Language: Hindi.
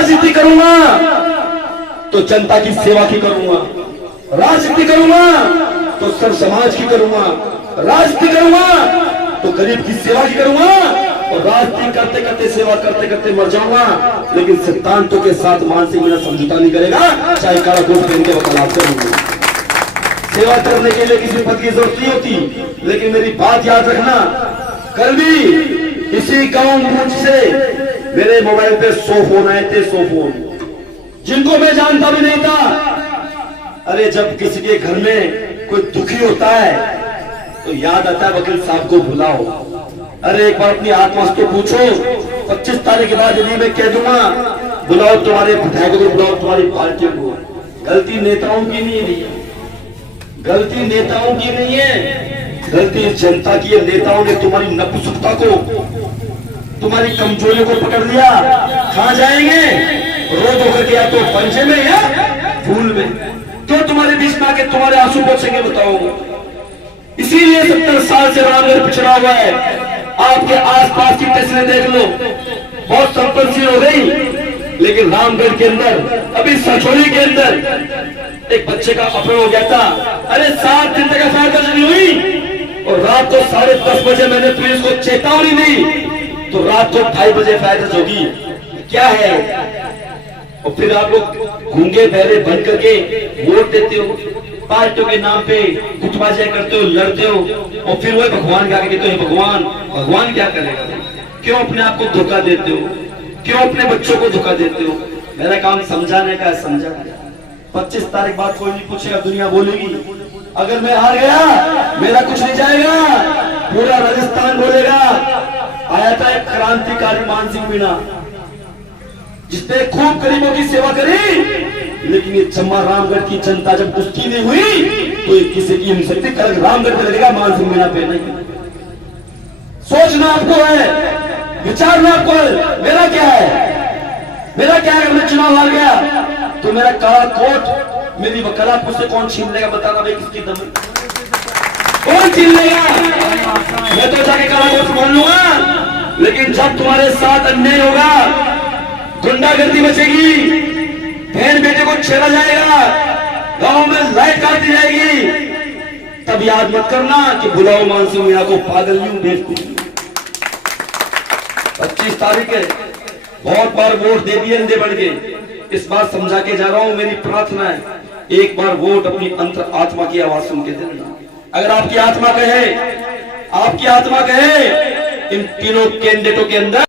राजनीति करूंगा तो जनता की सेवा की करूंगा, राजनीति करूंगा तो सब समाज की करूंगा, राजनीति करूंगा तो गरीब की सेवा की करूंगा, और राजनीति करते करते सेवा करते करते मर जाऊंगा, लेकिन सिद्धांतों के साथ मानसिक मेरा समझौता नहीं करेगा, चाहे काला कोट पहन के वकालत करूंगा। सेवा करने के लिए किसी पद की जरूरत नहीं होती, लेकिन मेरी बात याद रखना, कल भी इसी गांव मुझ से मेरे मोबाइल पे 100 फोन आए थे, 100 फोन, जिनको मैं जानता भी नहीं था। अरे जब किसी के घर में कोई दुखी होता है तो याद आता है वकील साहब को बुलाओ। अरे एक बार अपनी आत्मा से पूछो, 25 तारीख के बाद यदि मैं कह दूंगा बुलाओ तुम्हारे विधायकों को, बुलाओ तुम्हारी पार्टी को, गलती नेताओं की नहीं है, गलती नेताओं की नहीं है, गलती जनता की है। नेताओं ने तुम्हारी नपुंसकता को, तुम्हारी कमजोरी को पकड़ लिया। कहां जाएंगे? रोज होकर के, या तो पंचे में या फूल में। क्यों तुम्हारे बीच में आके तुम्हारे आंसू पोछेंगे बताओ? इसीलिए 70 साल से रामगढ़ पिछड़ा हुआ है। आपके आसपास की तस्वीरें देख लो, बहुत संपन्न हो गई, लेकिन रामगढ़ के अंदर, अभी सचोली के अंदर एक बच्चे का अपहरण हो गया था। अरे 7 दिन तक एफआईआर दर्ज नहीं हुई, और रात को 10:30 बजे मैंने पुलिस को चेतावनी दी, तो रात को 2:30 बजे एफआईआर दर्ज होगी। क्या है? और फिर आप लोग गूंगे बहरे बन करके वोट देते हो, पार्टियों के नाम पे गुटबाजी करते हो, लड़ते हो, और फिर वही भगवान क्या कहते हो? भगवान, भगवान क्या करेगा? क्यों अपने आप को धोखा देते हो? क्यों अपने बच्चों को धोखा देते हो? मेरा काम समझाने का है, समझा। 25 तारीख बाद कोई नहीं पूछेगा, दुनिया बोलेगी। अगर मैं हार गया मेरा कुछ नहीं जाएगा, पूरा राजस्थान बोलेगा। आया था एक क्रांतिकारी मानसिंह मीणा, जिसने खूब गरीबों की सेवा करी, लेकिन ये चम्मा रामगढ़ की जनता जब उसकी नहीं हुई तो ये किसी की हिम सकती, कल रामगढ़ पे लगेगा, मानसिंह मीणा पे नहीं। सोचना आपको है, विचारना आपको है। मेरा क्या है? मेरा क्या है? मैं चुनाव हार गया तो मेरा काला कोट, मेरी वकालत मुझसे कौन छीन लेगा? बताना भाई, किसकी दम? कौन छीन लेगा? मैं तो जाके काला कोट मान लूंगा, लेकिन जब तुम्हारे साथ अन्याय होगा, गुंडागर्दी बचेगी, बहन बेटे को छेड़ा जाएगा, गांव में लाइट काट दी जाएगी, तब याद मत करना कि बुलाओ मानसिंह मीणा को, पागल नहीं हूं, बेवकूफ। 25 तारीख है, बहुत बार वोट दे दिए, अंधे बढ़ गए। इस बार समझा के जा रहा हूं, मेरी प्रार्थना है, एक बार वोट अपनी अंतर आत्मा की आवाज सुन के देना। अगर आपकी आत्मा कहे, आपकी आत्मा कहे इन तीनों कैंडिडेटों के अंदर